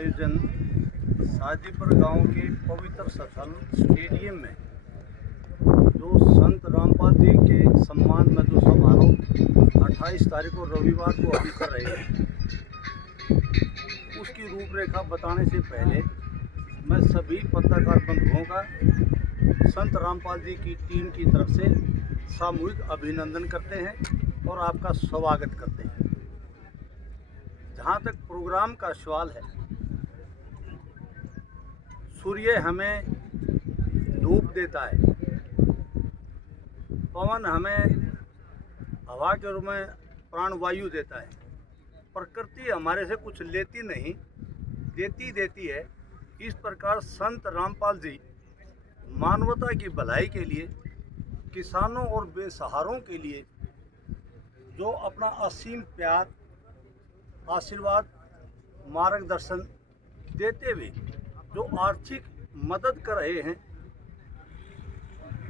आयोजन सादीपुर गांव के पवित्र स्थल स्टेडियम में जो संत रामपाल जी के सम्मान में जो समारोह 28 तारीख को रविवार को हम कर रहे हैं, उसकी रूपरेखा बताने से पहले मैं सभी पत्रकार बंधुओं का संत रामपाल जी की टीम की तरफ से सामूहिक अभिनंदन करते हैं और आपका स्वागत करते हैं। जहाँ तक प्रोग्राम का सवाल है, सूर्य हमें धूप देता है, पवन हमें हवा के रूप में प्राणवायु देता है। प्रकृति हमारे से कुछ लेती नहीं, देती है। इस प्रकार संत रामपाल जी मानवता की भलाई के लिए, किसानों और बेसहारों के लिए जो अपना असीम प्यार, आशीर्वाद, मार्गदर्शन देते हुए जो आर्थिक मदद कर रहे हैं,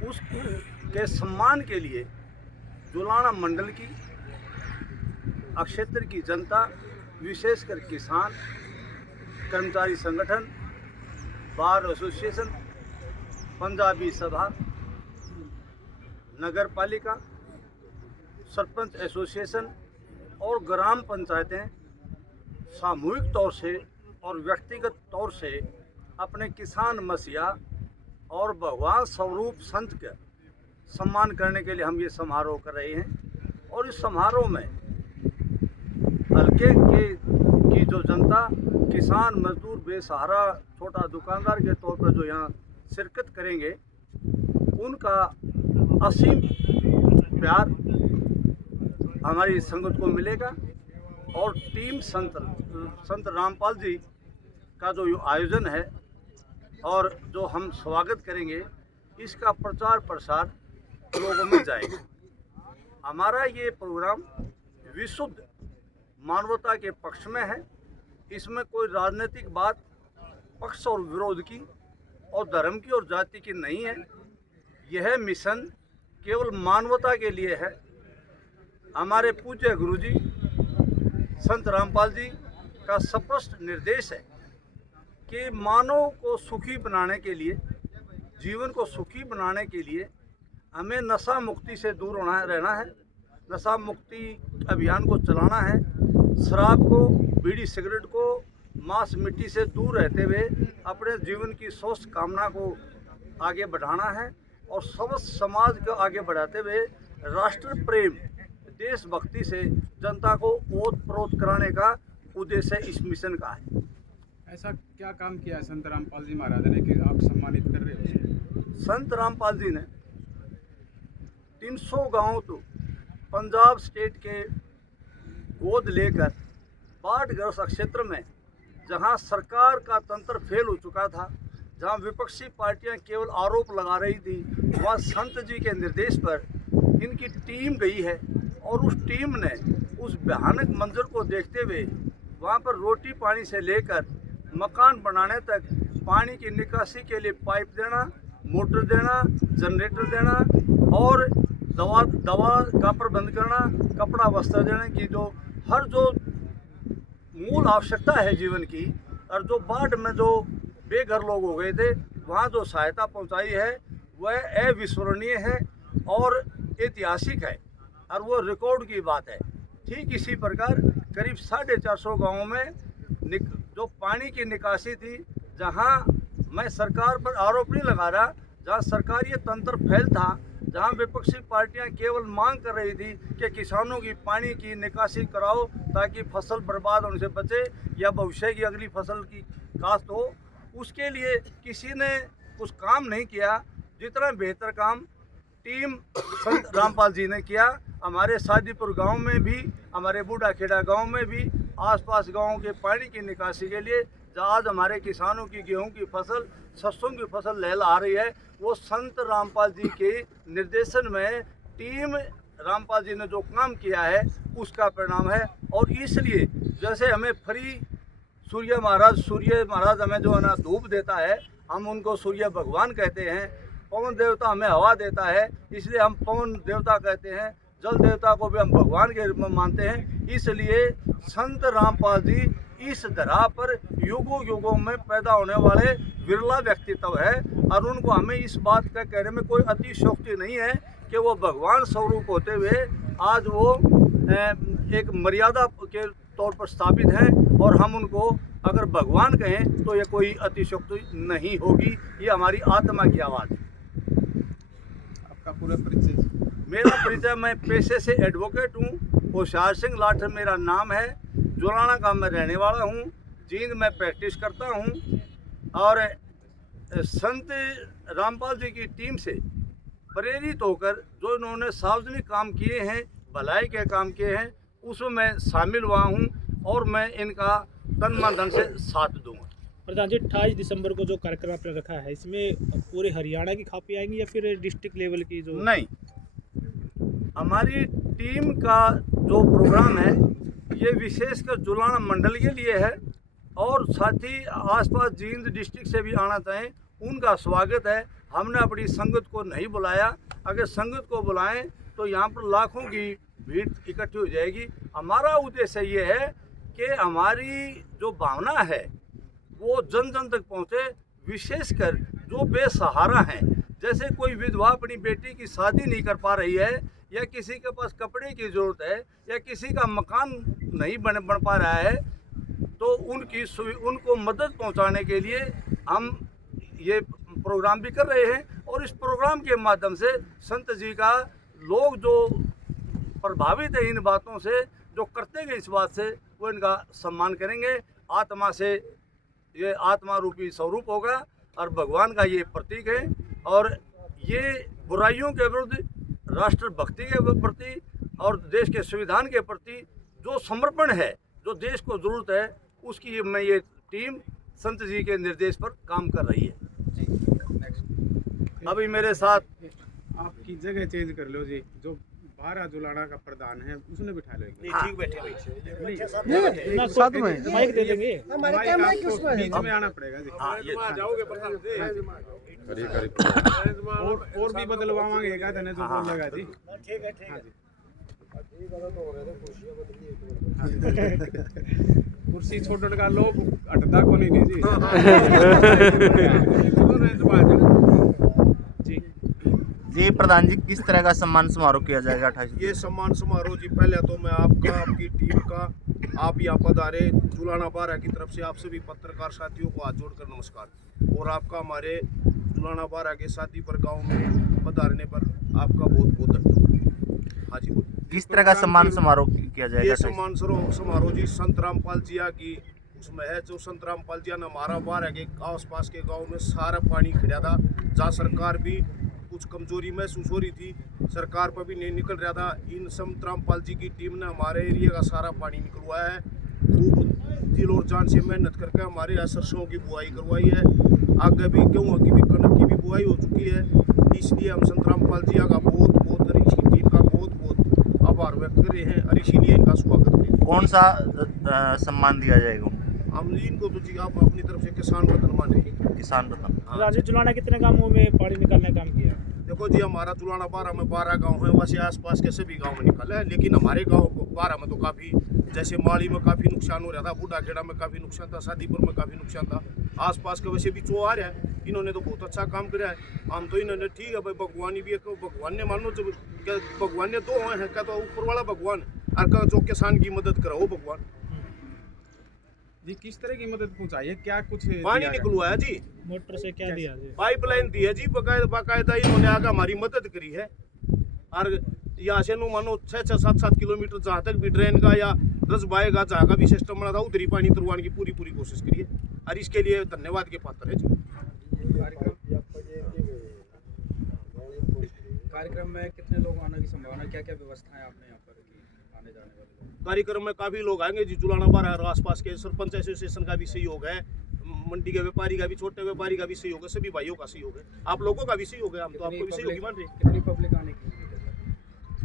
उसके सम्मान के लिए जुलाना मंडल की, क्षेत्र की जनता, विशेषकर किसान, कर्मचारी संगठन, बार एसोसिएशन, पंजाबी सभा, नगर पालिका, सरपंच एसोसिएशन और ग्राम पंचायतें सामूहिक तौर से और व्यक्तिगत तौर से अपने किसान मसीहा और भगवान स्वरूप संत का सम्मान करने के लिए हम ये समारोह कर रहे हैं। और इस समारोह में हल्के की जो जनता, किसान, मजदूर, बेसहारा, छोटा दुकानदार के तौर पर जो यहाँ शिरकत करेंगे, उनका असीम प्यार हमारी संगत को मिलेगा। और टीम संत रामपाल जी का जो आयोजन है और जो हम स्वागत करेंगे, इसका प्रचार प्रसार लोगों में जाएगा। हमारा ये प्रोग्राम विशुद्ध मानवता के पक्ष में है। इसमें कोई राजनीतिक बात, पक्ष और विरोध की और धर्म की और जाति की नहीं है। यह मिशन केवल मानवता के लिए है। हमारे पूज्य गुरुजी संत रामपाल जी का स्पष्ट निर्देश है कि मानव को सुखी बनाने के लिए, जीवन को सुखी बनाने के लिए हमें नशा मुक्ति से दूर रहना है। नशा मुक्ति अभियान को चलाना है। शराब को, बीड़ी सिगरेट को, मांस मिट्टी से दूर रहते हुए अपने जीवन की स्वस्थ कामना को आगे बढ़ाना है और समस्त समाज को आगे बढ़ाते हुए राष्ट्र प्रेम, देशभक्ति से जनता को ओत-प्रोत कराने का उद्देश्य इस मिशन का है। ऐसा क्या काम किया है संत रामपाल जी महाराज ने कि आप सम्मानित कर रहे हो? संत रामपाल जी ने 300 गांव तो पंजाब स्टेट के गोद लेकर बाढ़ग्रस्त क्षेत्र में, जहां सरकार का तंत्र फेल हो चुका था, जहां विपक्षी पार्टियां केवल आरोप लगा रही थी, वहां संत जी के निर्देश पर इनकी टीम गई है और उस टीम ने उस भयानक मंजर को देखते हुए वहां पर रोटी पानी से लेकर मकान बनाने तक, पानी की निकासी के लिए पाइप देना, मोटर देना, जनरेटर देना और दवा का प्रबंध करना, कपड़ा वस्त्र देने की हर जो मूल आवश्यकता है जीवन की, और जो बाढ़ में जो बेघर लोग हो गए थे, वहाँ जो सहायता पहुँचाई है वह अविस्मरणीय है और ऐतिहासिक है और वो रिकॉर्ड की बात है। ठीक इसी प्रकार करीब 450 गाँवों में जो पानी की निकासी थी, जहाँ मैं सरकार पर आरोप नहीं लगा रहा, जहाँ सरकारी तंत्र फेल था, जहाँ विपक्षी पार्टियां केवल मांग कर रही थी कि किसानों की पानी की निकासी कराओ ताकि फसल बर्बाद होने से बचे या भविष्य की अगली फसल की काश्त हो, उसके लिए किसी ने कुछ काम नहीं किया। जितना बेहतर काम टीम संत रामपाल जी ने किया, हमारे सादीपुर गांव में भी, हमारे बूढ़ा खेड़ा गांव में भी, आसपास गांवों के पानी की निकासी के लिए आज हमारे किसानों की गेहूं की फसल, सरसों की फसल लहला आ रही है, वो संत रामपाल जी के निर्देशन में टीम रामपाल जी ने जो काम किया है उसका परिणाम है। और इसलिए जैसे हमें फ्री सूर्य महाराज हमें जो है ना धूप देता है, हम उनको सूर्य भगवान कहते हैं। पवन देवता हमें हवा देता है, इसलिए हम पवन देवता कहते हैं। जल देवता को भी हम भगवान के रूप में मानते हैं। इसलिए संत रामपाल जी इस धरा पर युगों युगों में पैदा होने वाले विरला व्यक्तित्व है और उनको हमें इस बात का कहने में कोई अतिशयोक्ति नहीं है कि वो भगवान स्वरूप होते हुए आज वो एक मर्यादा के तौर पर स्थापित हैं और हम उनको अगर भगवान कहें तो ये कोई अतिशयोक्ति नहीं होगी। ये हमारी आत्मा की आवाज़ है। आपका पूरा परिचय? मेरा परिचय, मैं पेशे से एडवोकेट हूँ। होशियार सिंह लाठर मेरा नाम है। जुलाना का मैं रहने वाला हूँ। जींद में प्रैक्टिस करता हूँ और संत रामपाल जी की टीम से प्रेरित होकर जो इन्होंने सार्वजनिक काम किए हैं, भलाई के काम किए हैं, उसमें मैं शामिल हुआ हूँ और मैं इनका तन मन धन से साथ दूंगा। प्रधान जी, 28 दिसंबर को जो कार्यक्रम आपने रखा है, इसमें पूरे हरियाणा की कापी आएंगी या फिर डिस्ट्रिक्ट लेवल की? जो नहीं, हमारी टीम का जो प्रोग्राम है ये विशेषकर जुलाना मंडल के लिए है और साथ ही आसपास जींद डिस्ट्रिक्ट से भी आना चाहें उनका स्वागत है। हमने अपनी संगत को नहीं बुलाया। अगर संगत को बुलाएं तो यहाँ पर लाखों की भीड़ इकट्ठी हो जाएगी। हमारा उद्देश्य ये है कि हमारी जो भावना है वो जन जन तक पहुँचे, विशेषकर जो बेसहारा हैं। जैसे कोई विधवा अपनी बेटी की शादी नहीं कर पा रही है या किसी के पास कपड़े की ज़रूरत है या किसी का मकान नहीं बन पा रहा है, तो उनको मदद पहुंचाने के लिए हम ये प्रोग्राम भी कर रहे हैं और इस प्रोग्राम के माध्यम से संत जी का लोग जो प्रभावित है इन बातों से, जो करते गए इस बात से, वो इनका सम्मान करेंगे। आत्मा से ये आत्मा रूपी स्वरूप होगा और भगवान का ये प्रतीक है और ये बुराइयों के विरुद्ध, राष्ट्र भक्ति के प्रति और देश के संविधान के प्रति जो समर्पण है, जो देश को ज़रूरत है, उसकी मैं ये टीम संत जी के निर्देश पर काम कर रही है। अभी मेरे साथ आपकी जगह चेंज कर लो जी। जो 12 जुलाना का प्रधान है उसने बिठा लो। ठीक बैठे साथ में माइक दे देंगे। बीच में आना पड़ेगा जी। हाँ, ये जाओगे प्रधान और भी बदलवाएंगे का धने जो बोलेगा जी। ठीक है, ठीक है। कुर्सी छोड़ का लोग हटता को नहीं जी। जी प्रधान जी, किस तरह का सम्मान समारोह किया जाएगा 28? ये सम्मान समारोह जी, पहले तो मैं आपका, आपकी टीम का, आप यहाँ पधारे जुलाना 12 की तरफ से आप सभी पत्रकार साथियों को हाथ जोड़कर नमस्कार। और आपका हमारे जुलाना 12 के साथी पर गांव में पधारने पर आपका बहुत बहुत धन्यवाद। हाँ जी, किस तरह का सम्मान समारोह किया जाएगा? ये सम्मान समारोह जी संत रामपाल जिया की उसमें है। जो संत रामपाल जिया ने हमारा 12 के आस पास के गाँव में सारा पानी खड़ा था, जहाँ सरकार भी कुछ कमजोरी महसूस हो रही थी, सरकार पर भी नहीं निकल रहा था। इन संत रामपाल जी की टीम ने हमारे एरिया का सारा पानी निकलवाया है। खूब दिल और जान से मेहनत करके हमारे यहाँ सरसों की बुआई करवाई है। आगे भी गेहूँ की भी, कनक की भी बुआई हो चुकी है। इसलिए हम संत रामपाल जी का बहुत बहुत इनकी टीम का बहुत बहुत आभार व्यक्त कर रहे हैं और इसीलिए इनका स्वागत करें। कौन सा सम्मान दिया जाएगा? हम इनको तो जी आप अपनी तरफ से किसान रत्न मानेंगे। किसान रत्न। राजू, जुलाना कितने गांवों में पानी निकालने का काम किया? देखो जी, हमारा जुलाना 12 में 12 गांव है, वैसे आसपास के सभी गांव में निकाला है, लेकिन हमारे गांव 12 में तो काफ़ी, जैसे माली में काफ़ी नुकसान हो रहा था, बूढ़ा खेड़ा में काफ़ी नुकसान था, शादीपुर में काफ़ी नुकसान था, आसपास के वैसे भी चो आ रहा है। इन्होंने तो बहुत अच्छा काम किया है। हम तो इन्होंने ठीक है भाई, भगवान भी एक भगवान ने मानो, जब भगवान ने दो हैं, क्या तो ऊपर वाला भगवान और जो किसान की मदद करा वो भगवान जी। किस तरह की मदद पहुंचाई है? क्या कुछ पानी निकलवाया जी, मोटर से क्या दिया जी? पाइपलाइन दी है जी, बाकायदा इन्होंने आगे हमारी मदद करी है। और यहाँ से नो मानो 6-7 किलोमीटर जहाँ तक भी ड्रेन का या रसबाएगा जहाँ का भी सिस्टम बना था, उधरी पानी तुरवाने की पूरी कोशिश करी है और इसके लिए धन्यवाद के पात्र है जी। कार्यक्रम में कितने लोग आने की संभावना, क्या क्या व्यवस्था है आपने यहाँ पर आने जाने वाले? कार्यक्रम में काफ़ी लोग आएंगे जी। जुलाना 12 और आसपास के सरपंच एसोसिएशन का भी सहयोग है, मंडी के व्यापारी का भी, छोटे व्यापारी का भी सहयोग है, सभी भाइयों का सहयोग है, आप लोगों का भी सहयोग है। हम तो आपको भी सहयोगी मान रहे हैं। कितनी पब्लिक आने की?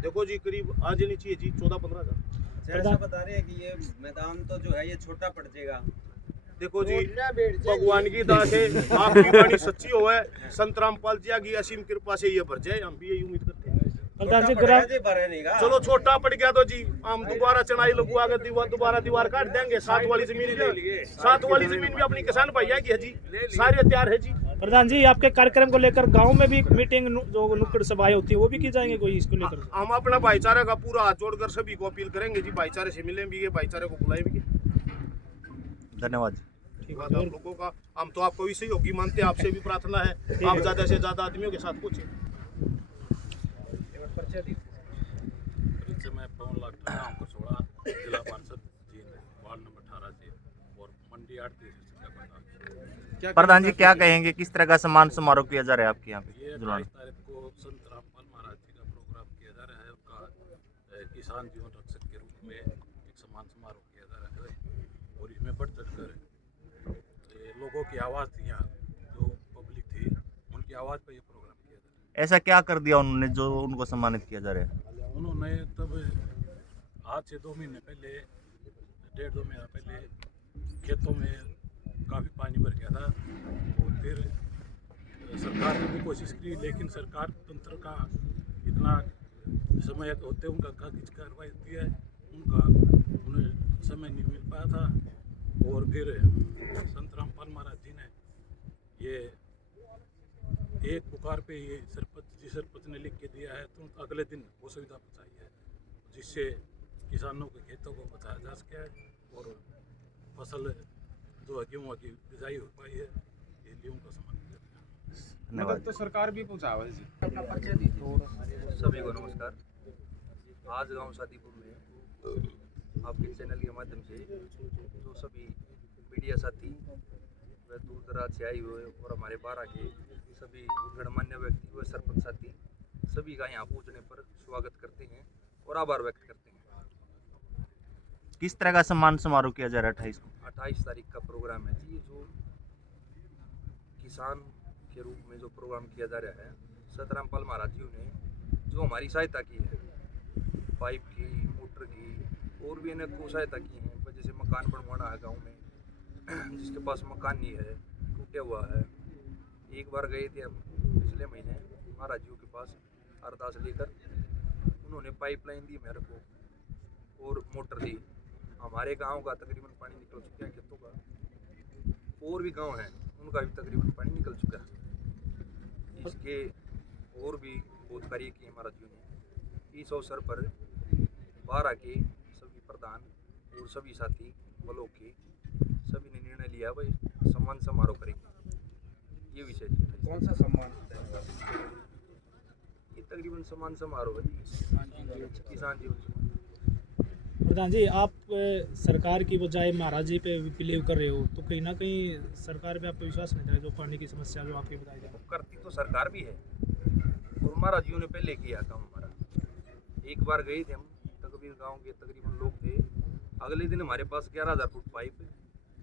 देखो जी, करीब आ जानी चाहिए जी 14-15 हज़ार। ऐसा बता रहे हैं कि ये मैदान तो जो है ये छोटा पड़ जाएगा। देखो जी, भगवान की दास है, आपकी वाणी सच्ची हो है, संत रामपाल जी की असीम कृपा से ये भर जाए, हम भी यही उम्मीद करते हैं। प्रधान जी छोटा पड़ ग्राम गया जी, भरे नहीं गा। चलो छोटा पड़ गया तो जी हम दोबारा चढ़ाई लगवा के दोबारा दीवार काट देंगे। साथ वाली जमीन भी अपनी किसान भैया की है जी, सारे तैयार है जी। प्रधान जी आपके कार्यक्रम को लेकर गांव में भी मीटिंग जो नुक्कड़ सभाएं होती है वो भी की जाएंगे कोई इसको लेकर? हम अपना भाईचारा का पूरा हाथ जोड़कर सभी को अपील करेंगे जी, भाईचारे से मिलें भी, भाईचारे को बुलाएं भी। धन्यवाद। बात आप लोगों का, हम तो आपको इसी योगी मानते हैं, आपसे भी प्रार्थना है आप ज्यादा से ज्यादा आदमियों के साथ पूछें। परिचय मैं पवन लाल ठाकुर गाँव कसोड़ा, जिला पार्षद जींद, वार्ड नंबर 18 से और मंडी 8 से। प्रधान जी क्या कहेंगे, किस तरह का सम्मान समारोह किया जा रहा है आपके यहाँ पे? ये 28 तारीख को संत रामपाल महाराज जी का प्रोग्राम किया जा रहा है। उनका किसान जीवन रक्षक के रूप में एक सम्मान समारोह किया जा रहा है और इसमें बढ़ चढ़कर लोगों की आवाज़ थी, यहाँ जो पब्लिक थी उनकी आवाज़ पर ये प्रोग्राम किया जा रहा है। ऐसा क्या कर दिया उन्होंने जो उनको सम्मानित किया जा रहा है? उन्होंने तब आज से 2 महीने पहले, 1.5-2 महीना पहले खेतों में काफ़ी पानी भर गया था और फिर सरकार ने भी कोशिश की, लेकिन सरकार तंत्र का इतना समय होते उनका कागज कार्रवाई होती है, उन्हें समय नहीं मिल पाया था। और फिर संत रामपाल महाराज जी ने ये एक पुकार पे ये सरपंच ने लिख के दिया है, तो अगले दिन वो सुविधा पहुँचाई है, जिससे किसानों के खेतों को बचाया जा सके और फसल जो गेहूँ की बिजाई हो पाई है, ये गेहूँ का सम्मान किया जाए। मदद तो सरकार भी पहुँचावा है जी। सभी को नमस्कार। आज गांव सादीपुर में आपके चैनल के माध्यम से जो सभी मीडिया साथी व दूर दराज से आए हुए और हमारे 12 के सभी गणमान्य व्यक्ति व सरपंच साथी सभी का यहाँ पहुँचने पर स्वागत करते हैं और आभार व्यक्त करते हैं। किस तरह का सम्मान समारोह किया जा रहा है 28 को? 28 तारीख का प्रोग्राम है जी, जो किसान के रूप में जो प्रोग्राम किया जा रहा है, संत रामपाल महाराज जी ने जो हमारी सहायता की है, पाइप की, मोटर की और भी अनेक को सहायता की है। जैसे मकान बनवाना है गांव में, जिसके पास मकान नहीं है, टूटा हुआ है। एक बार गए थे हम पिछले महीने महाराज जी के पास अरदास लेकर, उन्होंने पाइपलाइन दी मेरे को और मोटर दी। हमारे गांव का तकरीबन पानी निकल चुका है खेतों का, और भी गांव हैं उनका भी तकरीबन पानी निकल चुका है। इसके और भी बहुत कार्य किए महाराज जी ने। इस अवसर पर 12 के सभी प्रधान और सभी साथी ब्लॉक के सभी ने निर्णय लिया भाई सम्मान समारोह करेंगे। ये विषय कौन सा सम्मान? ये तकरीबन सम्मान समारोह है किसान जीवन सम्मान। प्रधान जी आप सरकार की बजाय महाराज जी पे बिलीव कर रहे हो, तो कहीं ना कहीं सरकार पे आपको विश्वास नहीं था? जो पानी की समस्या जो आपकी बताई जा रही है, करती तो सरकार भी है और महाराज जी ने पहले किया काम हमारा। एक बार गए थे हम, तकरीबन गांव के तकरीबन लोग थे। अगले दिन हमारे पास 11,000 फुट पाइप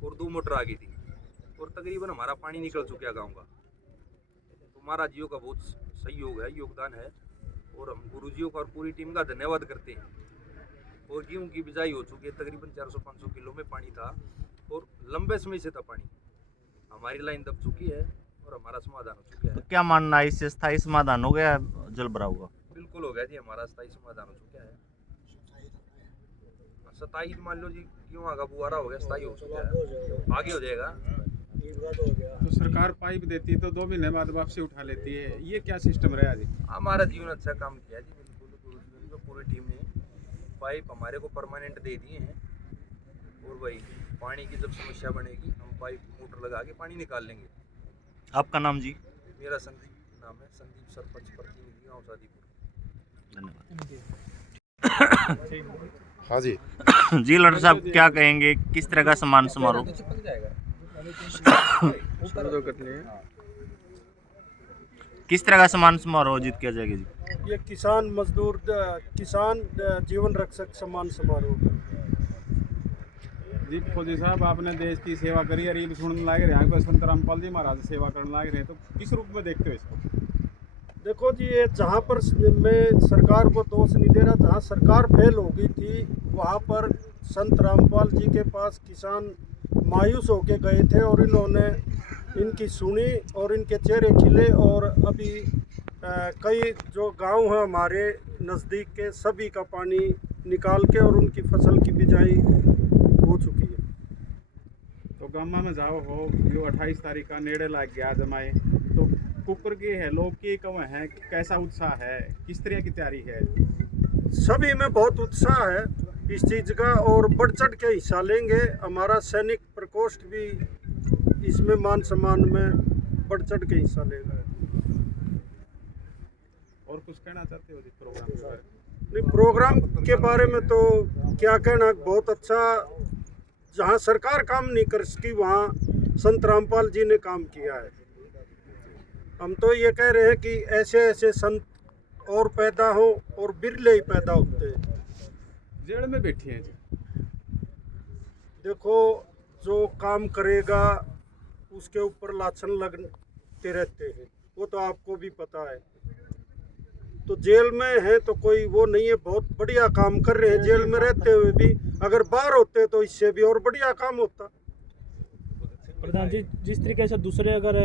और 2 मोटर आ गई थी और तकरीबन हमारा पानी निकल चुका है गाँव का। तो महाराज जी का बहुत सहयोग है, योगदान है और हम गुरु जी का और पूरी टीम का धन्यवाद करते हैं। और गेहूँ की बिजाई हो चुकी है, तकरीबन 400-500 किलो में पानी था और लंबे समय से था पानी। हमारी लाइन दब चुकी है और हमारा समाधान हो चुका है। तो क्या मानना है, इससे स्थायी समाधान हो गया जल भराव का? बिल्कुल हो गया जी, हमारा स्थायी समाधान हो चुका है। स्थायी मान लो जी, क्यों आगा बुआरा हो गया, स्थायी हो चुका है, आगे हो जाएगा। तो सरकार पाइप देती तो 2 महीने बाद वापसी उठा लेती है, ये क्या सिस्टम रहा जी? हमारा जीवन अच्छा काम किया जी, बिल्कुल जीवन में पूरी टीम ने पाइप हमारे को परमानेंट दे दिए हैं। और भाई पानी की जब समस्या बनेगी हम पाइप मोटर लगा के पानी निकाल लेंगे। आपका नाम जी? मेरा संदीप नाम है, संदीप, सरपंच प्रतिनिधि गाँव सादीपुर। धन्यवाद। हाँ जी जी लड़ साहब क्या कहेंगे, किस तरह का सम्मान समारोह? किस तरह का सम्मान समारोह आयोजित किया जाएगा जी? ये किसान जीवन रक्षक सम्मान समारोह। जी फौजी साहब आपने देश की सेवा करी और ये सुनने लागे रहे हैं संत रामपाल जी महाराज सेवा करने लागे रहे, तो किस रूप में देखते हो इसको? देखो जी, ये जहाँ पर मैं सरकार को दोष नहीं दे रहा, जहाँ सरकार फेल हो गई थी वहाँ पर संत रामपाल जी के पास किसान मायूस होके गए थे और इन्होंने इनकी सुनी और इनके चेहरे खिले और अभी कई जो गांव हैं हमारे नज़दीक के सभी का पानी निकाल के और उनकी फसल की बिजाई हो चुकी है। तो गामा में जाओ हो जो 28 तारीख का नेड़े लाग गया जमाए तो कुकर के है लोग के कव हैं कैसा उत्साह है किस तरह की तैयारी है? सभी में बहुत उत्साह है इस चीज़ का और बढ़ चढ़ के हिस्सा लेंगे। हमारा सैनिक प्रकोष्ठ भी इसमें मान सम्मान में बढ़ चढ़ के हिस्सा लेगा। और कुछ कहना चाहते हो जी प्रोग्राम के बारे में? नहीं, प्रोग्राम के बारे में तो क्या कहना, बहुत अच्छा। जहां सरकार काम नहीं कर सकी वहां संत रामपाल जी ने काम किया है। हम तो ये कह रहे हैं कि ऐसे ऐसे संत और पैदा हो और बिरले ही पैदा होते हैं। जेल में बैठे हैं जी। देखो, जो काम करेगा उसके ऊपर लाछन लगते रहते हैं, वो तो आपको भी पता है। तो जेल में है तो कोई वो नहीं है, बहुत बढ़िया काम कर रहे हैं जेल में रहते हुए भी। अगर बाहर होते तो इससे भी और बढ़िया काम होता। प्रधान जी, जिस तरीके से दूसरे अगर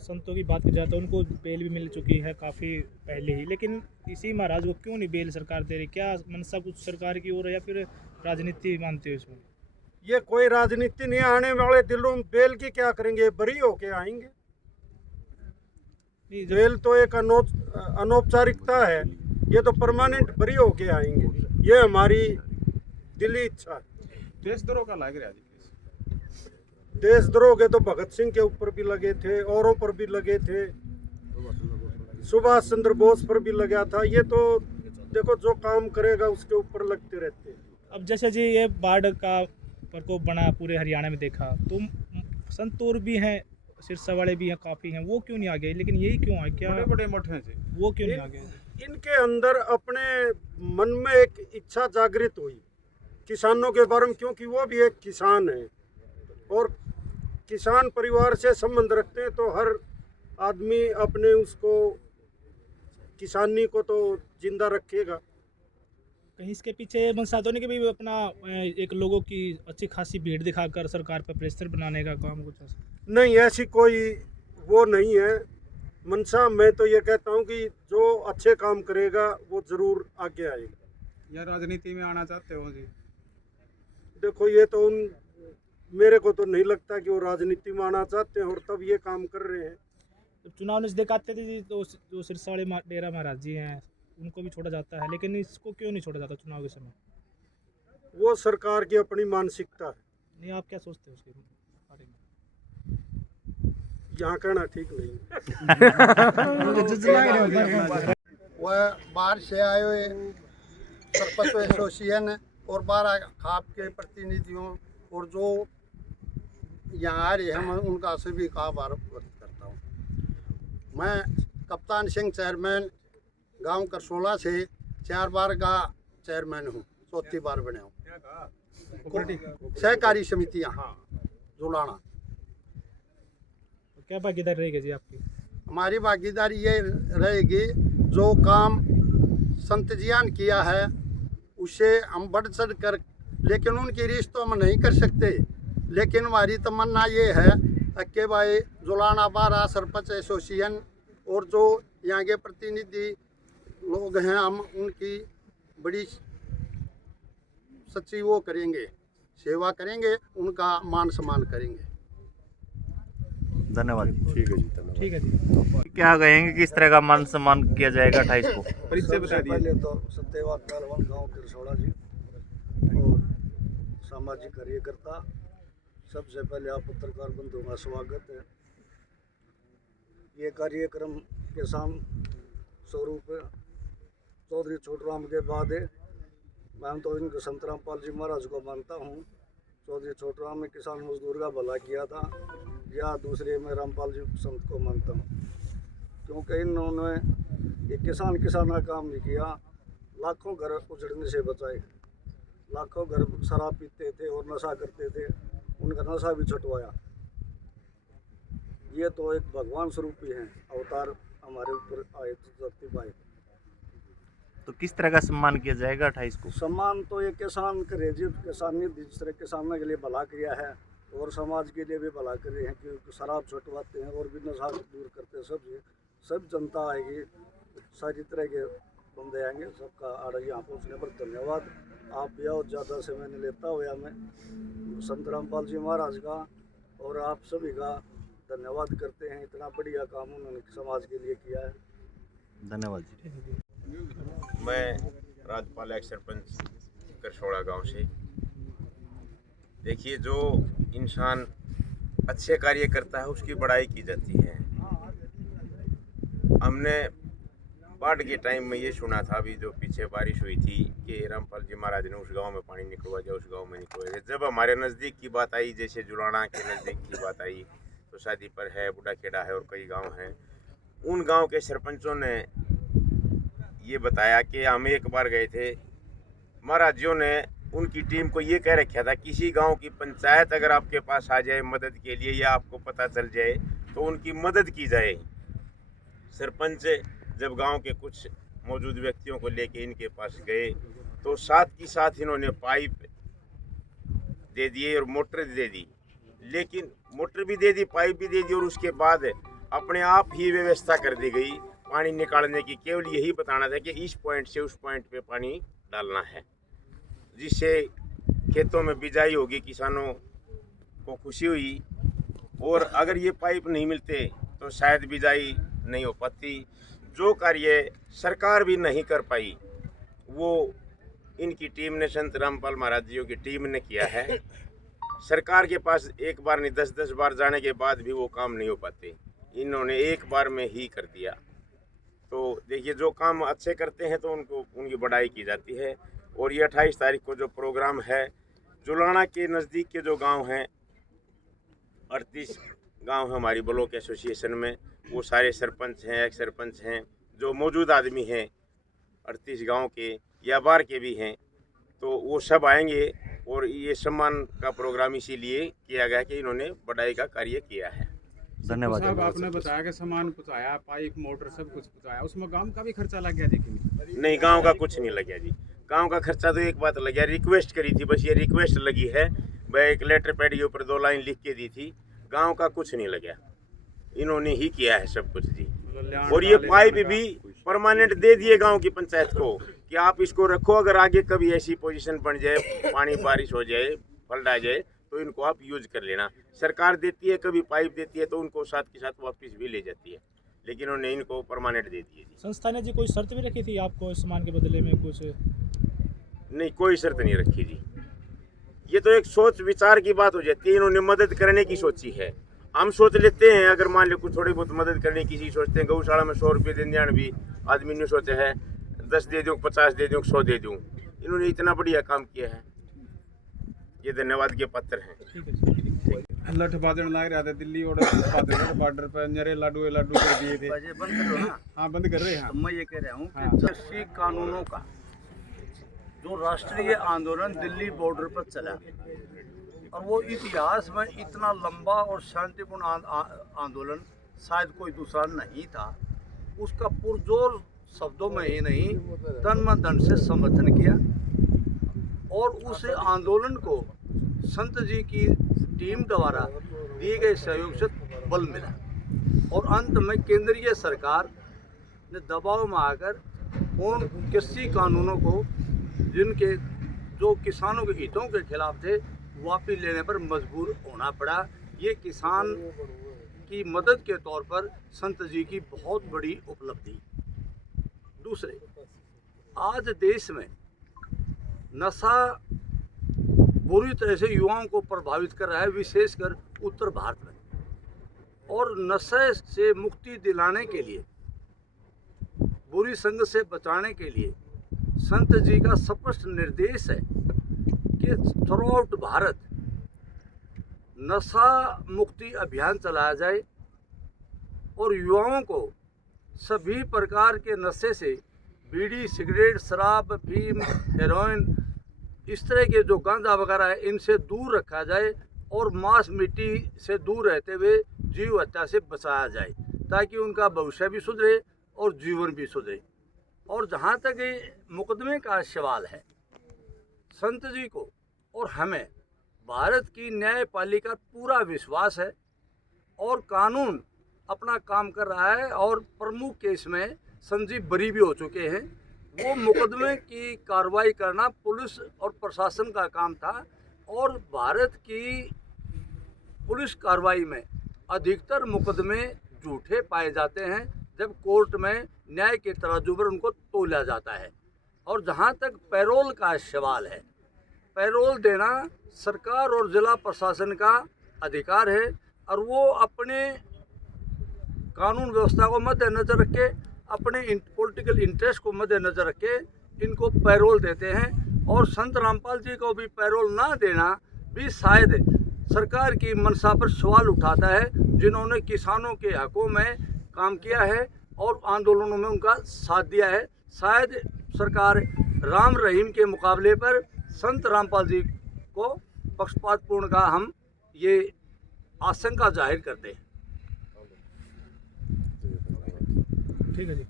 संतों की बात की जाए तो उनको बेल भी मिल चुकी है काफ़ी पहले ही, लेकिन इसी महाराज को क्यों नहीं बेल सरकार दे रही? क्या मनसा कुछ सरकार की ओर है या फिर राजनीति मानते हो इसमें? ये कोई राजनीति नहीं। आने वाले दिनों में बेल की क्या करेंगे, बरी होके आएंगे। नहीं, बेल तो एक अनौपचारिकता है, ये तो परमानेंट बरी होके आएंगे। ये हमारी दिली इच्छा है। देशद्रोह का लाग रहा है जी। देशद्रोह के तो भगत सिंह के ऊपर भी लगे थे, औरों पर भी लगे थे, सुभाष चंद्र बोस पर भी लगा था। ये तो देखो, जो काम करेगा उसके ऊपर लगते रहते हैं। अब जैसे जी ये बाढ़ का प्रकोप बना पूरे हरियाणा में देखा, तो संतूर भी हैं, सिरसा वाले भी हैं, काफ़ी हैं, वो क्यों नहीं आ गए? लेकिन यही क्यों है, क्या बड़े बड़े मठ हैं जी, वो क्यों नहीं आ गए? इनके अंदर अपने मन में एक इच्छा जागृत हुई किसानों के बारे में, क्योंकि वो भी एक किसान है और किसान परिवार से संबंध रखते हैं। तो हर आदमी अपने उसको किसानी को तो जिंदा रखेगा। कहीं इसके पीछे मनसातों ने के भी अपना एक लोगों की अच्छी खासी भीड़ दिखाकर सरकार पर प्रेशर बनाने का काम कुछ ऐसा? नहीं, ऐसी कोई वो नहीं है मनसा। मैं तो ये कहता हूँ कि जो अच्छे काम करेगा वो ज़रूर आगे आएगा। या राजनीति में आना चाहते हो जी? देखो, ये तो मेरे को तो नहीं लगता कि वो राजनीति में आना चाहते हैं और तब ये काम कर रहे हैं। जब चुनाव नजदीक आते थे जी, तो जो सिरसा वाले डेरा महाराज जी हैं उनको भी छोड़ा जाता है, लेकिन इसको क्यों नहीं छोड़ा जाता चुनाव के समय? वो सरकार की अपनी मानसिकता है। नहीं, आप क्या सोचते हो उसके बारे में? यहाँ कहना ठीक नहीं। वह बाहर से आए हुए सरपंच एसोसिएशन और बारह खाप के प्रतिनिधियों और जो यहाँ आ रहे हैं उनका सभी का आभार व्यक्त करता हूँ। मैं कप्तान सिंह चेयरमैन गांव करसोला से 4 बार का चेयरमैन हूँ, 4थी बार बने हूँ। सहकारी समितियाँ जुलाना। क्या भागीदारी रहेगी जी आपकी? हमारी भागीदारी ये रहेगी, जो काम संत जियान किया है उससे हम बढ़ चढ़ कर, लेकिन उनकी रीस तो हम नहीं कर सकते, लेकिन हमारी तमन्ना ये है कि भाई जुलाना बारह सरपंच एसोसिएशन और जो यहाँ के प्रतिनिधि लोग हैं, हम उनकी बड़ी सच्ची वो करेंगे, सेवा करेंगे, उनका मान सम्मान करेंगे। धन्यवाद। ठीक है जी। क्या कहेंगे किस तरह का मान सम्मान किया जाएगा 28 को? परिचय बता दिए। पहले तो सत्यवाद पहलवान गांव किरसोड़ा जी और सामाजिक कार्यकर्ता, सबसे पहले आप पत्रकार बंधुओं का स्वागत है। ये कार्यक्रम किसान स्वरूप चौधरी छोटराम के बाद है। मैं तो इनको संत रामपाल जी महाराज को मानता हूँ। चौधरी छोटराम ने किसान मजदूर का भला किया था, या दूसरे में रामपाल जी संत को मानता हूँ, क्योंकि इन्होंने ये किसान का काम नहीं किया। लाखों घर उजड़ने से बचाए, लाखों घर शराब पीते थे और नशा करते थे, उनका नशा भी छुटवाया। ये तो एक भगवान स्वरूप ही हैं, अवतार हमारे ऊपर आए धरती पाए। तो किस तरह का सम्मान किया जाएगा 28 को? सम्मान तो ये किसान करे जी, किसान ने जिस तरह किसानों के लिए भला किया है और समाज के लिए भी भला कर रहे हैं, कि शराब छुटवाते हैं और भी नशा दूर करते हैं। सब सब जनता आएगी, सारी तरह के बंदे आएंगे। सबका आड़ यहाँ पहुँचने पर धन्यवाद। आप बहुत ज़्यादा समय नहीं लेता हुआ मैं संत रामपाल जी महाराज का और आप सभी का धन्यवाद करते हैं। इतना बढ़िया काम उन्होंने समाज के लिए किया है। धन्यवाद जी। मैं राजपाल एक सरपंच करसोड़ा गांव से। देखिए, जो इंसान अच्छे कार्य करता है उसकी बड़ाई की जाती है। हमने बाढ़ के टाइम में ये सुना था, अभी जो पीछे बारिश हुई थी, कि रामपाल जी महाराज ने उस गांव में पानी निकलवा दिया, उस गांव में निकलवा दिया। जब हमारे नज़दीक की बात आई, जैसे जुलाना के नज़दीक की बात आई, तो शादी पर है, बूढ़ा खेड़ा है और कई गांव हैं, उन गांव के सरपंचों ने ये बताया कि हम एक बार गए थे, महाराज जियों ने उनकी टीम को ये कह रखा था, किसी गांव की पंचायत अगर आपके पास आ जाए मदद के लिए या आपको पता चल जाए तो उनकी मदद की जाए। सरपंच जब गांव के कुछ मौजूद व्यक्तियों को लेके इनके पास गए तो साथ ही साथ इन्होंने पाइप दे दिए और मोटर दे दी, लेकिन मोटर भी दे दी, पाइप भी दे दी, और उसके बाद अपने आप ही व्यवस्था कर दी गई पानी निकालने की। केवल यही बताना था कि इस पॉइंट से उस पॉइंट पे पानी डालना है, जिससे खेतों में बिजाई होगी, किसानों को खुशी हुई। और अगर ये पाइप नहीं मिलते तो शायद बिजाई नहीं हो पाती। जो कार्य सरकार भी नहीं कर पाई वो इनकी टीम ने, संत रामपाल महाराज जी की टीम ने किया है। सरकार के पास एक बार नहीं 10-10 बार जाने के बाद भी वो काम नहीं हो पाते, इन्होंने एक बार में ही कर दिया। तो देखिए, जो काम अच्छे करते हैं तो उनको उनकी बड़ाई की जाती है। और ये 28 तारीख को जो प्रोग्राम है, जुलाना के नज़दीक के जो गांव हैं, 38 गांव हमारी ब्लॉक एसोसिएशन में, वो सारे सरपंच हैं, एक्स सरपंच हैं, जो मौजूद आदमी हैं 38 गांव के या बाहर के भी हैं, तो वो सब आएंगे। और ये सम्मान का प्रोग्राम इसीलिए किया गया कि इन्होंने बड़ाई का कार्य किया है। धन्यवाद साहब। आपने बताया कि सामान पहुँचाया, पाइप मोटर सब कुछ पहुँचाया, उसमें गांव का भी खर्चा लग गया? देखिए नहीं, गांव का कुछ नहीं लग गया जी। गांव का खर्चा तो एक बात लग गया, रिक्वेस्ट करी थी, बस ये रिक्वेस्ट लगी है। मैं एक लेटर पैड के ऊपर 2 लाइन लिख के दी थी, गांव का कुछ नहीं लग गया, इन्होंने ही किया है सब कुछ जी। और ये पाइप भी परमानेंट दे दिए गांव की पंचायत को कि आप इसको रखो, अगर आगे कभी ऐसी पोजीशन बन जाए, पानी बारिश हो जाए, फ्लड आ जाए, तो इनको आप यूज कर लेना। सरकार देती है, कभी पाइप देती है तो उनको साथ के साथ वापस भी ले जाती है, लेकिन उन्होंने इनको परमानेंट दे दिए जी। संस्था ने जी कोई शर्त भी रखी थी आपको इस सामान के बदले में कुछ? नहीं, कोई शर्त नहीं रखी जी। ये तो एक सोच विचार की बात हो जाती है, इन्होंने मदद करने की सोची है। हम सोच लेते हैं, अगर मान लो कुछ थोड़ी बहुत मदद करने की चीज़ सोचते हैं, गौशाला में 100 रुपये देने भी आदमी ने सोचा है, 10 दे दूँ, 50 दे दूँ, 100 दे दूँ। इन्होंने इतना बढ़िया काम किया है, ये धन्यवाद के पात्र हैं। लठ बादल लग रहा था दिल्ली और बॉर्डर पर, नरे लाडू कर दिए थे। बंद करो ना। हाँ, बंद कर रहे हैं। तो मैं ये कह रहा हूँ कि कृषि कानूनों का जो राष्ट्रीय आंदोलन दिल्ली बॉर्डर पर चला, और वो इतिहास में इतना लंबा और शांतिपूर्ण आंदोलन शायद कोई दूसरा नहीं था। उसका पुरजोर शब्दों में ही नहीं, तन मन धन से समर्थन किया, और उस आंदोलन को संत जी की टीम द्वारा दिए गए सहयोग से बल मिला। और अंत में केंद्रीय सरकार ने दबाव में आकर उन कृषि कानूनों को, जिनके जो किसानों के हितों के खिलाफ थे, वापस लेने पर मजबूर होना पड़ा। ये किसान की मदद के तौर पर संत जी की बहुत बड़ी उपलब्धि। दूसरे, आज देश में नशा बुरी तरह से युवाओं को प्रभावित कर रहा है, विशेषकर उत्तर भारत में। और नशे से मुक्ति दिलाने के लिए, बुरी संगत से बचाने के लिए संत जी का स्पष्ट निर्देश है कि थ्रू आउट भारत नशा मुक्ति अभियान चलाया जाए और युवाओं को सभी प्रकार के नशे से, बीड़ी, सिगरेट, शराब, अफीम, हेरोइन, इस तरह के जो गांजा वगैरह है, इनसे दूर रखा जाए और मांस मिट्टी से दूर रहते हुए जीव हत्या से बचाया जाए, ताकि उनका भविष्य भी सुधरे और जीवन भी सुधरे। और जहाँ तक ये मुकदमे का सवाल है, संत जी को और हमें भारत की न्यायपालिका पूरा विश्वास है, और कानून अपना काम कर रहा है और प्रमुख केस में संजीव बरी भी हो चुके हैं। वो मुकदमे की कार्रवाई करना पुलिस और प्रशासन का काम था और भारत की पुलिस कार्रवाई में अधिकतर मुकदमे झूठे पाए जाते हैं जब कोर्ट में न्याय के तराजू पर उनको तोला जाता है। और जहाँ तक पैरोल का सवाल है, पैरोल देना सरकार और जिला प्रशासन का अधिकार है और वो अपने कानून व्यवस्था को मद्देनजर रख के, अपने पॉलिटिकल इंटरेस्ट को मद्देनजर रख के इनको पैरोल देते हैं। और संत रामपाल जी को भी पैरोल ना देना भी शायद सरकार की मंशा पर सवाल उठाता है, जिन्होंने किसानों के हकों में काम किया है और आंदोलनों में उनका साथ दिया है। शायद सरकार राम रहीम के मुकाबले पर संत रामपाल जी को पक्षपातपूर्ण का हम ये आशंका जाहिर करते हैं। ठीक है जी।